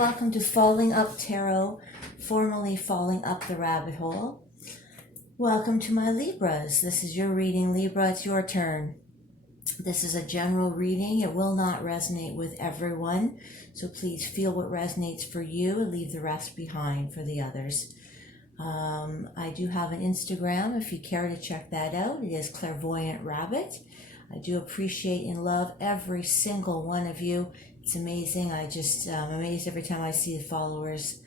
welcome to Falling Up Tarot, formerly Falling Up the Rabbit Hole. Welcome to my Libras. This is your reading, Libra. It's your turn. This is a general reading. It will not resonate with everyone, so please feel what resonates for you and leave the rest behind for the others. I do have an Instagram if you care to check that out. It is Clairvoyant Rabbit. I do appreciate and love every single one of you. It's amazing. I just amazed every time I see the followers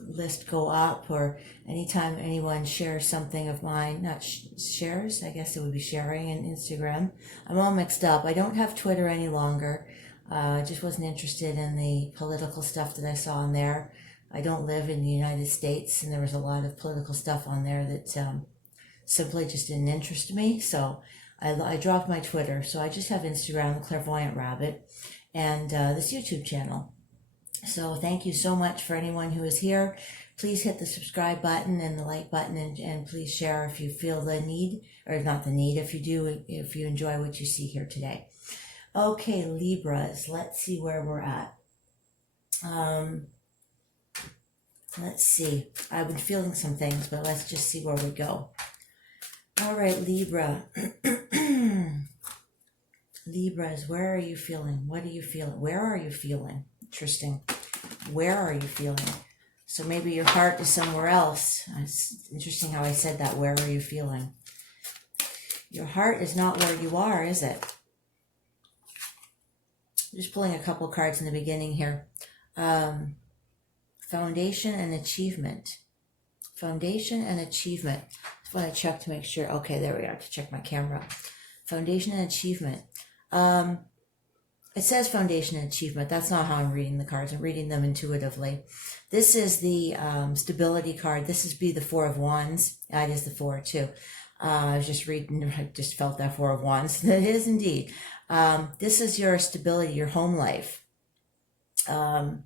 list go up, or anytime anyone shares something of mine. Not shares, I guess it would be sharing in Instagram. I'm all mixed up. I don't have Twitter any longer. I just wasn't interested in the political stuff that I saw on there. I don't live in the United States, and there was a lot of political stuff on there that simply just didn't interest me. So I dropped my Twitter. So I just have Instagram, the Clairvoyant Rabbit, and this YouTube channel. So thank you so much for anyone who is here. Please hit the subscribe button and the like button, and please share if you feel the need, or not the need, if you enjoy what you see here today. Okay, Libras, let's see where we're at. Let's see. I've been feeling some things, but let's just see where we go. All right, Libra. Libras, where are you feeling? What are you feeling? Where are you feeling? Interesting. Where are you feeling? So maybe your heart is somewhere else. It's interesting how I said that. Where are you feeling? Your heart is not where you are, is it? Just pulling a couple cards in the beginning here. Foundation and achievement. Foundation and achievement. That's what I check to make sure. Okay, there we are, to check my camera. Foundation and achievement. It says foundation and achievement. That's not how I'm reading the cards. I'm reading them intuitively. This is the stability card. This is the Four of Wands. It is the Four too. I was just reading. I just felt that Four of Wands. It is indeed. This is your stability, your home life. For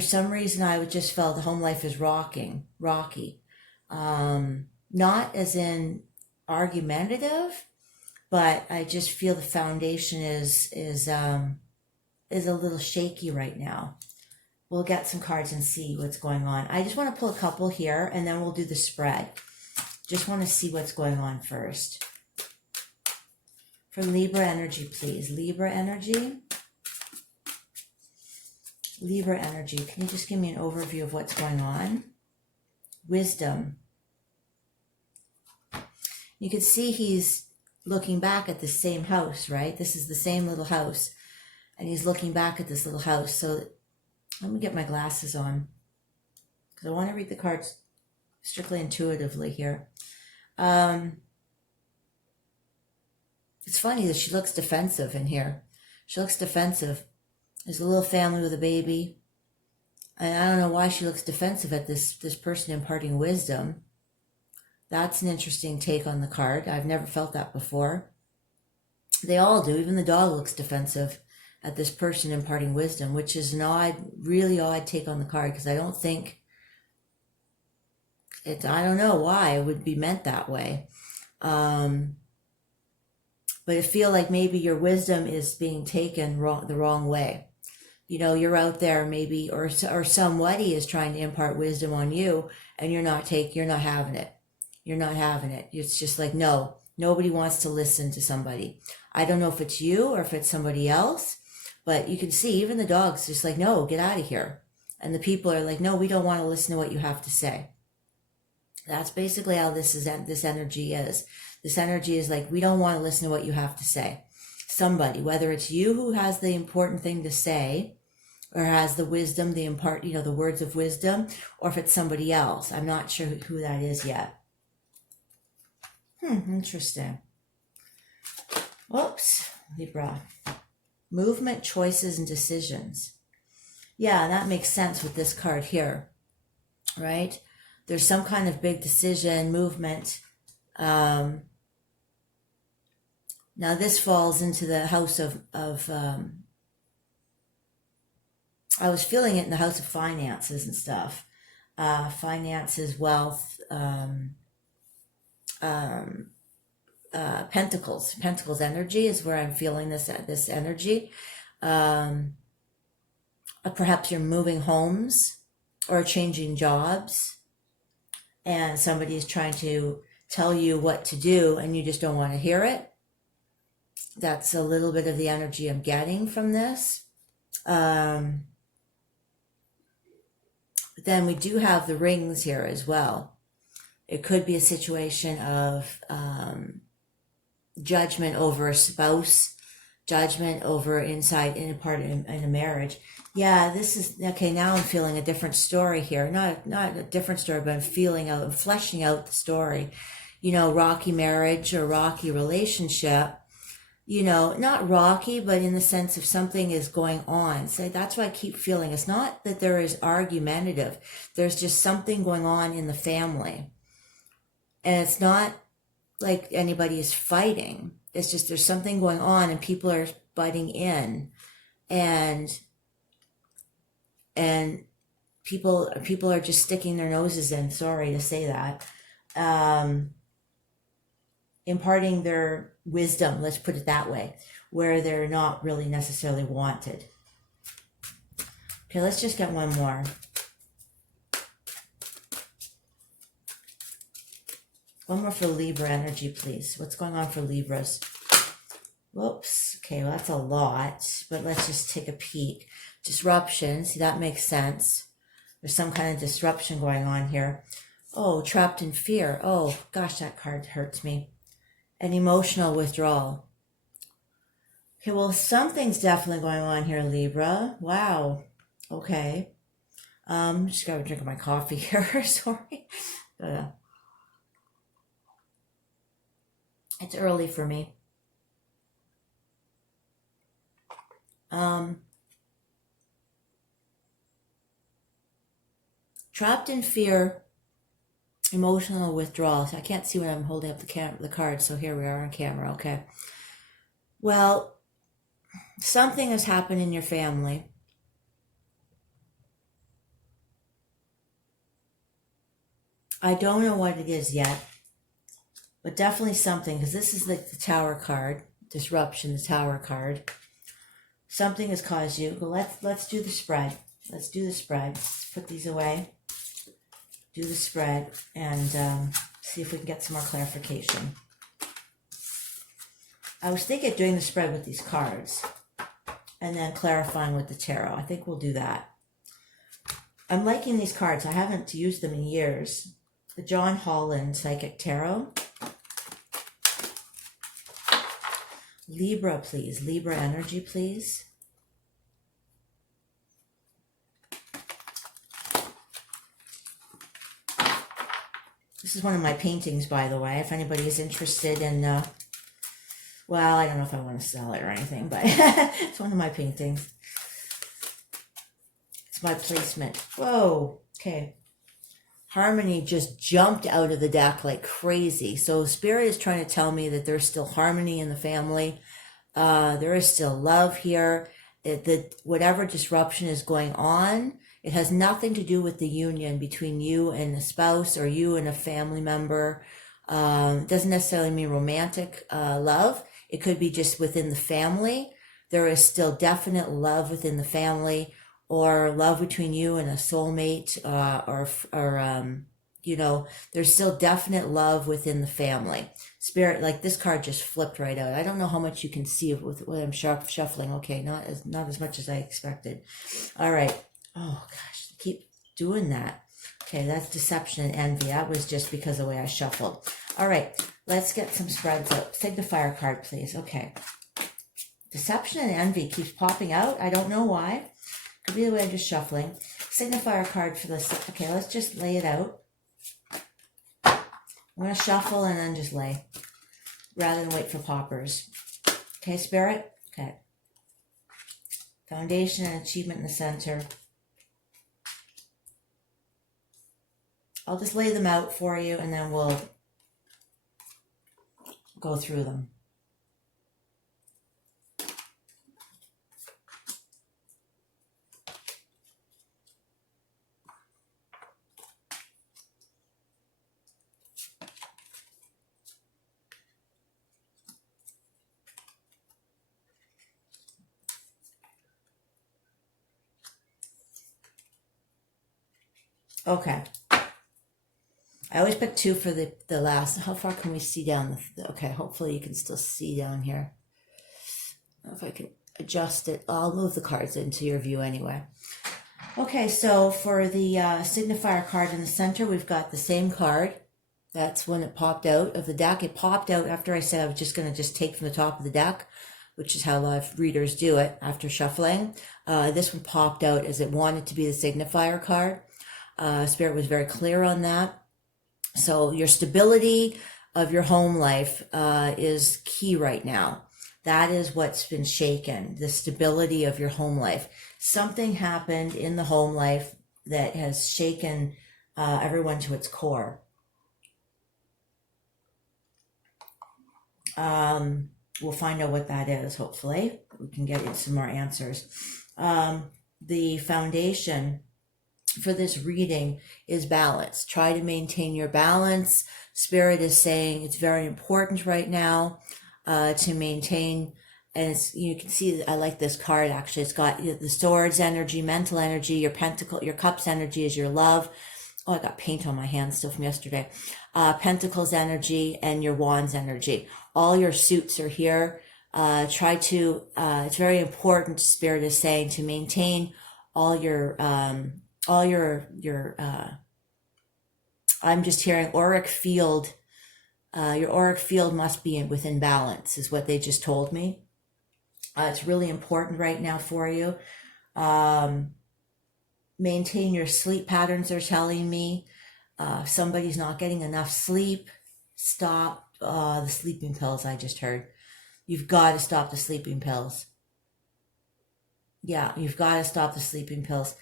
some reason, I would just felt the home life is rocky. Not as in argumentative, but I just feel the foundation is a little shaky right now. We'll get some cards and see what's going on. I just want to pull a couple here, and then we'll do the spread. Just want to see what's going on first. For Libra energy, please. Libra energy. Libra energy. Can you just give me an overview of what's going on? Wisdom. You can see he's looking back at the same house, right? This is the same little house. And he's looking back at this little house. So let me get my glasses on, because I want to read the cards strictly intuitively here. It's funny that she looks defensive in here. She looks defensive. There's a little family with a baby. And I don't know why she looks defensive at this person imparting wisdom. That's an interesting take on the card. I've never felt that before. They all do. Even the dog looks defensive at this person imparting wisdom, which is an odd, really odd take on the card, because I don't think it, I don't know why it would be meant that way. But I feel like maybe your wisdom is being taken the wrong way. You know, you're out there maybe, or somebody is trying to impart wisdom on you, and you're not having it. You're not having it. It's just like, no, nobody wants to listen to somebody. I don't know if it's you or if it's somebody else, but you can see even the dog's just like, no, get out of here. And the people are like, no, we don't want to listen to what you have to say. That's basically how this energy is. This energy is like, we don't want to listen to what you have to say. Somebody, whether it's you who has the important thing to say, or has the wisdom, the words of wisdom, or if it's somebody else. I'm not sure who that is yet. Interesting. Whoops, Libra. Movement, choices, and decisions. Yeah, that makes sense with this card here, right? There's some kind of big decision, movement. Now this falls into the house of I was feeling it in the house of finances and stuff. Finances, wealth, Pentacles. Pentacles energy is where I'm feeling this energy. Perhaps you're moving homes or changing jobs, and somebody is trying to tell you what to do and you just don't want to hear it. That's a little bit of the energy I'm getting from this. Then we do have the rings here as well. It could be a situation of judgment over a spouse, judgment over inside in a marriage. Yeah, this is okay. Now I'm feeling a different story here. Not a different story, but I'm fleshing out the story. Rocky marriage or rocky relationship. Not rocky, but in the sense of something is going on. So that's why I keep feeling it's not that there is argumentative. There's just something going on in the family. And it's not like anybody is fighting. It's just there's something going on and people are butting in. And people are just sticking their noses in, sorry to say that. Imparting their wisdom, let's put it that way, where they're not really necessarily wanted. Okay, let's just get one more. One more for Libra energy, please. What's going on for Libras? Whoops. Okay, well, that's a lot, but let's just take a peek. Disruption. See, that makes sense. There's some kind of disruption going on here. Oh, trapped in fear. Oh, gosh, that card hurts me. An emotional withdrawal. Okay, well, something's definitely going on here, Libra. Wow. Okay. Just got to drink my coffee here. Sorry. It's early for me. Trapped in fear, emotional withdrawal. So I can't see when I'm holding up the card, so here we are on camera, okay. Well, something has happened in your family. I don't know what it is yet, but definitely something, because this is like the Tower card, disruption, the Tower card. Something has caused you. Well, let's do the spread. Let's do the spread. Let's put these away. Do the spread and see if we can get some more clarification. I was thinking of doing the spread with these cards and then clarifying with the tarot. I think we'll do that. I'm liking these cards. I haven't used them in years. The John Holland Psychic Tarot. Libra, please. Libra energy, please. This is one of my paintings, by the way, if anybody is interested in, well, I don't know if I want to sell it or anything, but it's one of my paintings. It's my placement. Whoa, okay. Harmony just jumped out of the deck like crazy. So Spirit is trying to tell me that there's still harmony in the family. There is still love here. That whatever disruption is going on, it has nothing to do with the union between you and a spouse or you and a family member. It doesn't necessarily mean romantic love. It could be just within the family. There is still definite love within the family, or love between you and a soulmate, or there's still definite love within the family. Spirit, like this card just flipped right out. I don't know how much you can see with what I'm shuffling. Okay, not as much as I expected. All right. Oh gosh, keep doing that. Okay, that's deception and envy. That was just because of the way I shuffled. All right, let's get some spreads out. Signifier card, please. Okay. Deception and envy keeps popping out. I don't know why. Could be the way I'm just shuffling. Signifier card for this. Okay, let's just lay it out. I'm going to shuffle and then just lay, rather than wait for poppers. Okay, Spirit? Okay. Foundation and achievement in the center. I'll just lay them out for you and then we'll go through them. Okay. I always pick 2 for the last. How far can we see down? Okay, hopefully you can still see down here. If I can adjust it, I'll move the cards into your view anyway. Okay, so for the signifier card in the center, we've got the same card. That's when it popped out of the deck. It popped out after I said I was just going to just take from the top of the deck, which is how a lot of readers do it after shuffling. This one popped out as it wanted to be the signifier card. Spirit was very clear on that. So your stability of your home life is key right now. That is what's been shaken, the stability of your home life. Something happened in the home life that has shaken everyone to its core. We'll find out what that is, hopefully. We can get some more answers. The foundation for this reading is balance. Try to maintain your balance. Spirit is saying it's very important right now to maintain, and it's, you can see, I like this card actually. It's got the swords energy, mental energy, your pentacle, your cups energy is your love. Oh, I got paint on my hands still from yesterday. Pentacles energy and your wands energy. All your suits are here. Try to, it's very important, Spirit is saying, to maintain all your I'm just hearing auric field. Your auric field must be within balance, is what they just told me. It's really important right now for you. Maintain your sleep patterns, they're telling me. Somebody's not getting enough sleep. Stop the sleeping pills, I just heard. You've got to stop the sleeping pills. Yeah, you've got to stop the sleeping pills.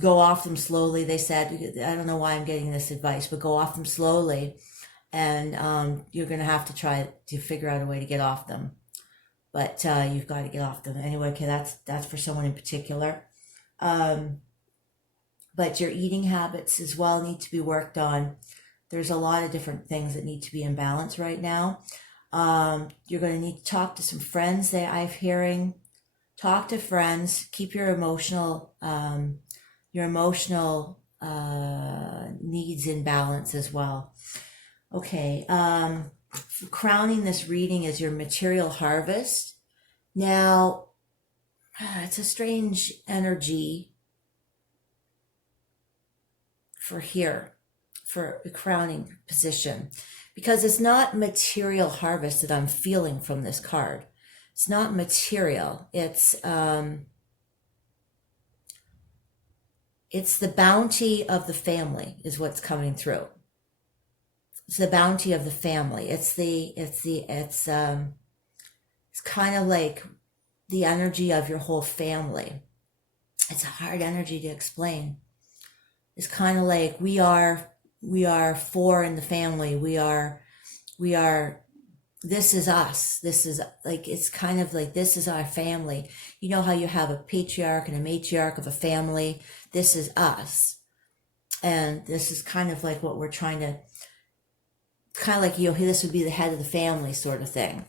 Go off them slowly, they said. I don't know why I'm getting this advice, but go off them slowly. And you're going to have to try to figure out a way to get off them. But you've got to get off them. Anyway, okay, that's for someone in particular. But your eating habits as well need to be worked on. There's a lot of different things that need to be in balance right now. You're going to need to talk to some friends that I'm hearing. Talk to friends. Keep your emotional needs in balance as well. Okay. Crowning this reading is your material harvest. Now, it's a strange energy for here, for the crowning position, because it's not material harvest that I'm feeling from this card. It's not material. It's the bounty of the family is what's coming through. It's the bounty of the family. It's kind of like the energy of your whole family. It's a hard energy to explain. It's kind of like we are 4 in the family. We are, this is us. This is like, it's kind of like, this is our family. You know how you have a patriarch and a matriarch of a family? This is us. And this is kind of like what we're trying to, kind of like, this would be the head of the family sort of thing.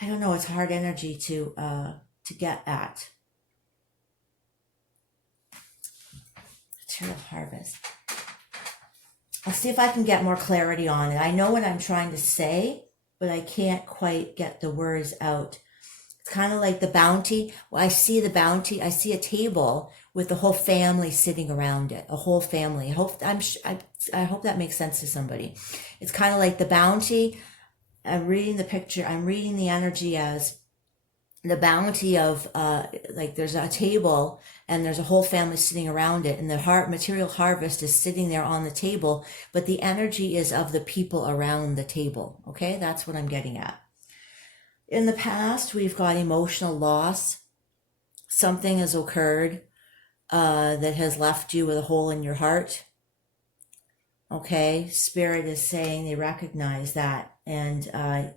I don't know. It's hard energy to get at. Material harvest. I'll see if I can get more clarity on it. I know what I'm trying to say, but I can't quite get the words out. It's kind of like the bounty. Well, I see the bounty. I see a table with the whole family sitting around it. A whole family. I hope that makes sense to somebody. It's kind of like the bounty. I'm reading the picture. I'm reading the energy as the bounty of like there's a table and there's a whole family sitting around it, and the material harvest is sitting there on the table, but the energy is of the people around the table. Okay, that's what I'm getting at. In the past, we've got emotional loss. Something has occurred that has left you with a hole in your heart. Okay, Spirit is saying they recognize that, and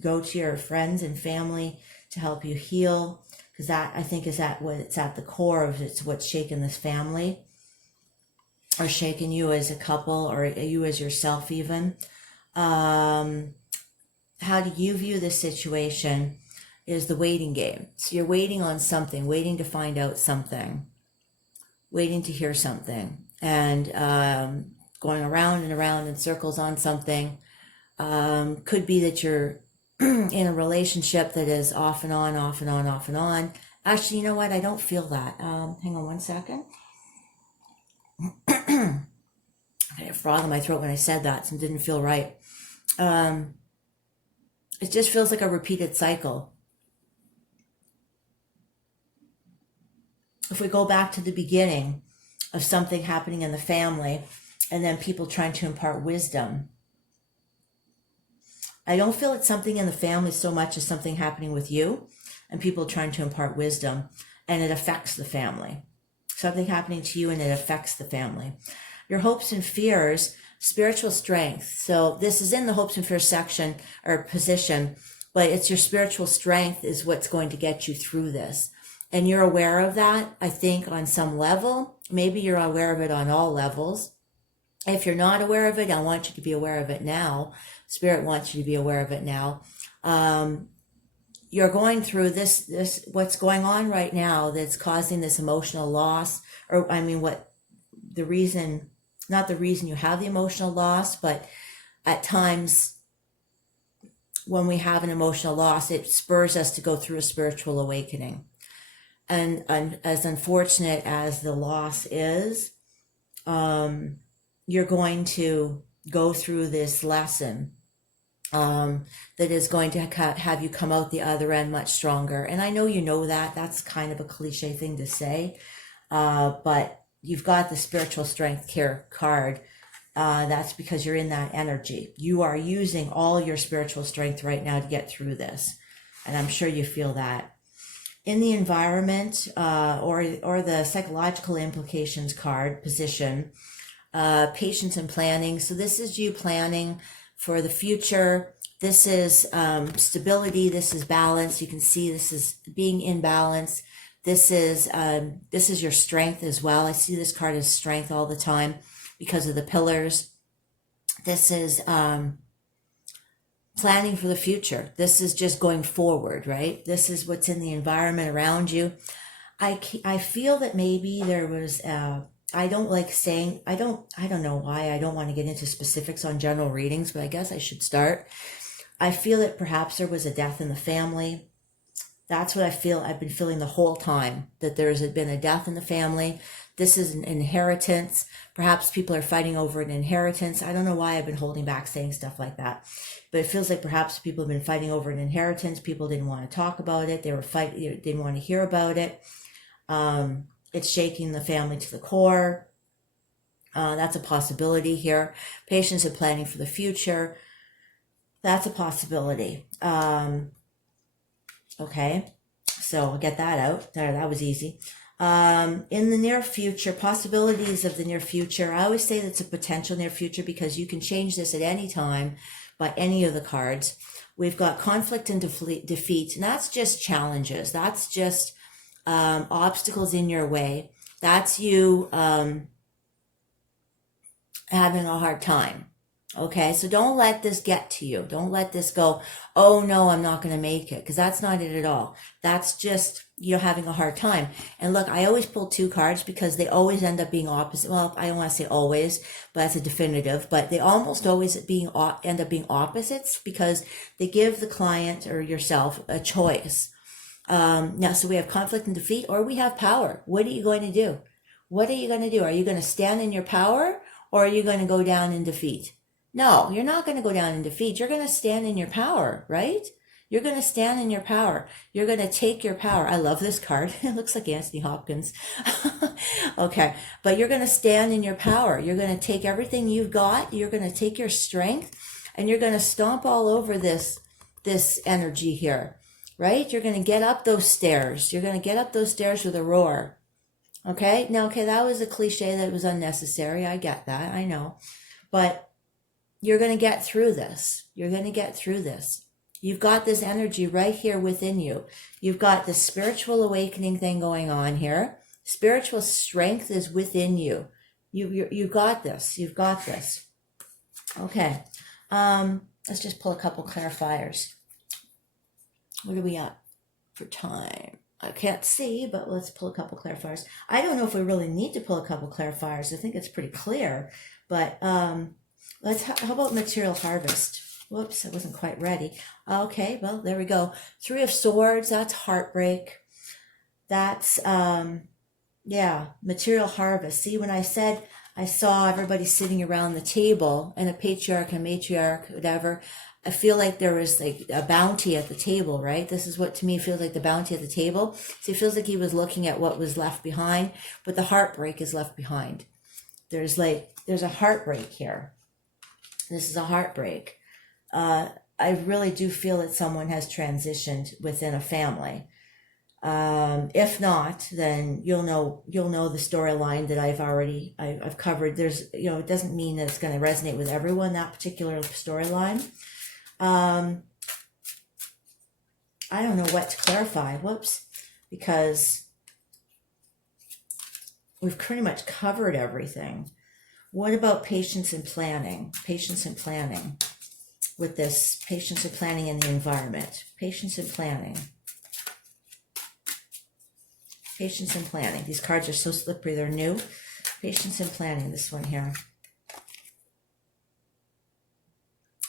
go to your friends and family to help you heal, because that, I think, is at what it's at the core of. It's what's shaken this family, or shaken you as a couple, or you as yourself even. How do you view this situation is the waiting game. So you're waiting on something, waiting to find out something. waiting to hear something, and going around and around in circles on something. Could be that you're in a relationship that is off and on, off and on, off and on. Actually, you know what? I don't feel that. Hang on one second. I had a frog in my throat when I said that, so it didn't feel right. It just feels like a repeated cycle. If we go back to the beginning of something happening in the family and then people trying to impart wisdom, I don't feel it's something in the family so much as something happening with you and people trying to impart wisdom, and it affects the family. Something happening to you and it affects the family. Your hopes and fears, spiritual strength. So this is in the hopes and fears section or position, but it's your spiritual strength is what's going to get you through this. And you're aware of that, I think, on some level. Maybe you're aware of it on all levels. If you're not aware of it, I want you to be aware of it now. Spirit wants you to be aware of it now. You're going through this, what's going on right now that's causing this emotional loss, or I mean, what the reason, not the reason you have the emotional loss, but at times when we have an emotional loss, it spurs us to go through a spiritual awakening. And as unfortunate as the loss is, you're going to go through this lesson that is going to have you come out the other end much stronger. And I know you know that. That's kind of a cliche thing to say, but you've got the spiritual strength care card. That's because you're in that energy. You are using all your spiritual strength right now to get through this. And I'm sure you feel that. In the environment or the psychological implications card position, patience and planning. So this is you planning for the future. This is stability. This is balance. You can see this is being in balance. This is your strength as well. I see this card as strength all the time because of the pillars. This is planning for the future. This is just going forward, right? This is what's in the environment around you. I feel that maybe there was I don't like saying, I don't know why I don't want to get into specifics on general readings, but I guess I should start. I feel that perhaps there was a death in the family. That's what I feel. I've been feeling the whole time, that there's been a death in the family. This is an inheritance. Perhaps people are fighting over an inheritance. I don't know why I've been holding back saying stuff like that, but it feels like perhaps people have been fighting over an inheritance. People didn't want to talk about it. They didn't want to hear about it. It's shaking the family to the core. That's a possibility here. Patience and planning for the future. That's a possibility. Okay, so I'll get that out. There, that was easy. In the near future, possibilities of the near future. I always say that's a potential near future because you can change this at any time by any of the cards. We've got conflict and defeat, and that's just challenges. That's just obstacles in your way. That's you having a hard time. Okay, so don't let this get to you. Don't let this go, oh no, I'm not going to make it, because that's not it at all. That's just you're having a hard time. And look, I always pull two cards because they always end up being opposite. Well, I don't want to say always, but that's a definitive. But they almost always end up being opposites because they give the client or yourself a choice. Now, so we have conflict and defeat, or we have power. What are you going to do? What are you going to do? Are you going to stand in your power, or are you going to go down in defeat? No, you're not going to go down in defeat. You're going to stand in your power, right? You're going to stand in your power. You're going to take your power. I love this card. It looks like Anthony Hopkins. Okay, but you're going to stand in your power. You're going to take everything you've got. You're going to take your strength, and you're going to stomp all over this energy here, right? You're going to get up those stairs. You're going to get up those stairs with a roar. Okay, now, okay, that was a cliche that was unnecessary. I get that. I know. But you're going to get through this. You're going to get through this. You've got this energy right here within you. You've got this spiritual awakening thing going on here. Spiritual strength is within you. You've got this. You've got this. Okay. Let's just pull a couple clarifiers. What are we at for time? I can't see, but let's pull a couple clarifiers. I don't know if we really need to pull a couple clarifiers. I think it's pretty clear, but how about material harvest? Whoops, I wasn't quite ready. Okay, well, there we go. Three of Swords, that's heartbreak. That's, yeah, material harvest. See, when I said I saw everybody sitting around the table and a patriarch and matriarch, whatever, I feel like there was like a bounty at the table, right? This is what to me feels like the bounty at the table. So it feels like he was looking at what was left behind, but the heartbreak is left behind. There's a heartbreak here. This is a heartbreak. I really do feel that someone has transitioned within a family. If not, then you'll know the storyline that I've covered. There's, it doesn't mean that it's going to resonate with everyone, that particular storyline. I don't know what to clarify. Whoops. Because we've pretty much covered everything. What about patience and planning? Patience and planning with this. Patience and planning in the environment. Patience and planning. Patience and planning. These cards are so slippery. They're new. Patience and planning. This one here.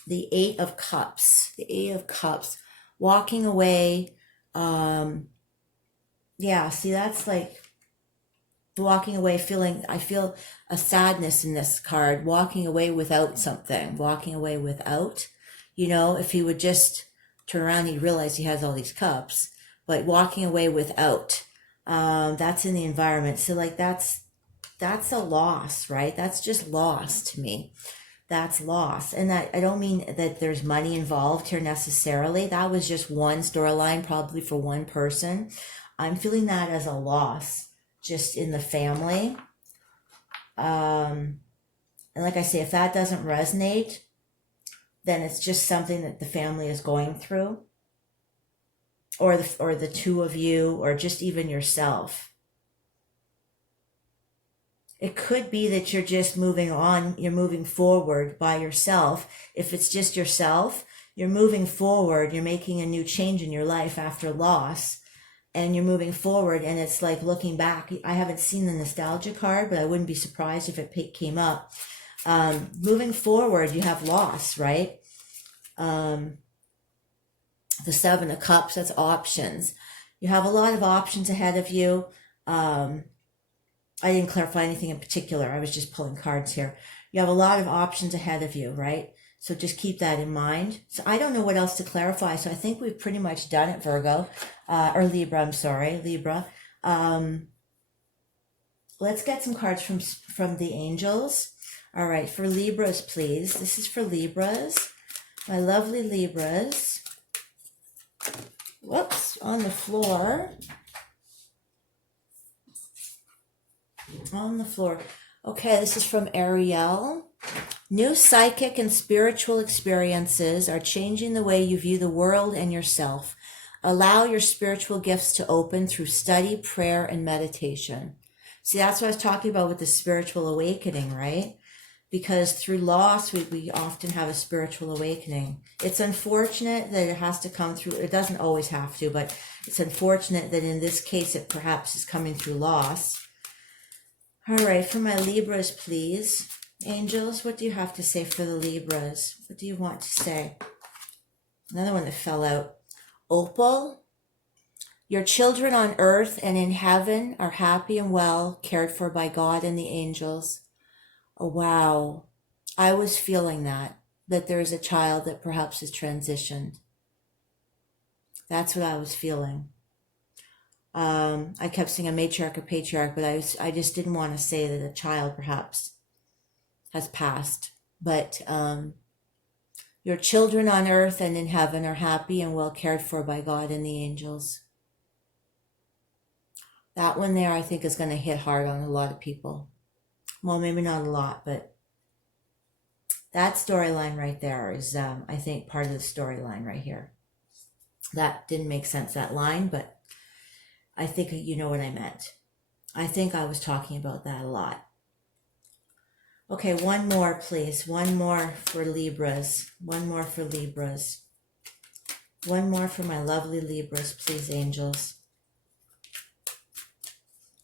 The Eight of Cups. The Eight of Cups. Walking away. Yeah, see, that's like walking away feeling, I feel a sadness in this card. Walking away without something. Walking away without. If he would just turn around, he'd realize he has all these cups. But walking away without. That's in the environment. So like that's a loss, right? That's just loss to me. That's loss. And that I don't mean that there's money involved here necessarily. That was just one storyline, probably for one person. I'm feeling that as a loss just in the family. And like I say, if that doesn't resonate, then it's just something that the family is going through. Or the two of you, or just even yourself. It could be that you're just moving on, you're moving forward by yourself. If it's just yourself, you're moving forward, you're making a new change in your life after loss, and you're moving forward, and it's like looking back. I haven't seen the nostalgia card, but I wouldn't be surprised if it came up. Moving forward, you have loss, right? The Seven of Cups, that's options. You have a lot of options ahead of you. I didn't clarify anything in particular. I was just pulling cards here. You have a lot of options ahead of you, right? So just keep that in mind. So I don't know what else to clarify. So I think we've pretty much done it, Virgo. Or Libra, I'm sorry, Libra. Let's get some cards from the angels. All right, for Libras, please. This is for Libras. My lovely Libras. Whoops, on the floor. On the floor. Okay, this is from Ariel. New psychic and spiritual experiences are changing the way you view the world and yourself. Allow your spiritual gifts to open through study, prayer, and meditation. See, that's what I was talking about with the spiritual awakening, right? Because through loss, we often have a spiritual awakening. It's unfortunate that it has to come through. It doesn't always have to, but it's unfortunate that in this case, it perhaps is coming through loss. All right, for my Libras, please. Angels, what do you have to say for the Libras? What do you want to say? Another one that fell out. Opal, your children on earth and in heaven are happy and well, cared for by God and the angels. Oh, wow. I was feeling that there is a child that perhaps has transitioned. That's what I was feeling. I kept saying a matriarch or patriarch, but I just didn't want to say that a child perhaps has passed. But your children on earth and in heaven are happy and well cared for by God and the angels. That one there, I think, is going to hit hard on a lot of people. Well, maybe not a lot, but that storyline right there is, I think, part of the storyline right here. That didn't make sense, that line, but I think you know what I meant. I think I was talking about that a lot. Okay, one more, please. One more for Libras. One more for Libras. One more for my lovely Libras, please, angels.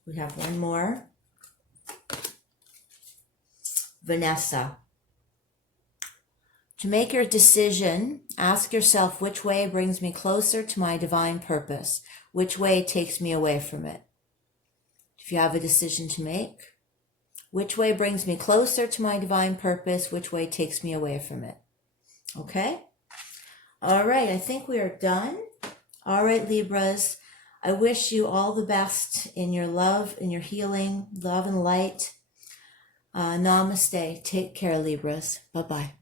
We have one more. Vanessa. To make your decision, ask yourself which way brings me closer to my divine purpose, which way takes me away from it. If you have a decision to make, which way brings me closer to my divine purpose, which way takes me away from it. Okay? All right, I think we are done. All right, Libras, I wish you all the best in your love, in your healing, love and light. Namaste. Take care, Libras. Bye-bye.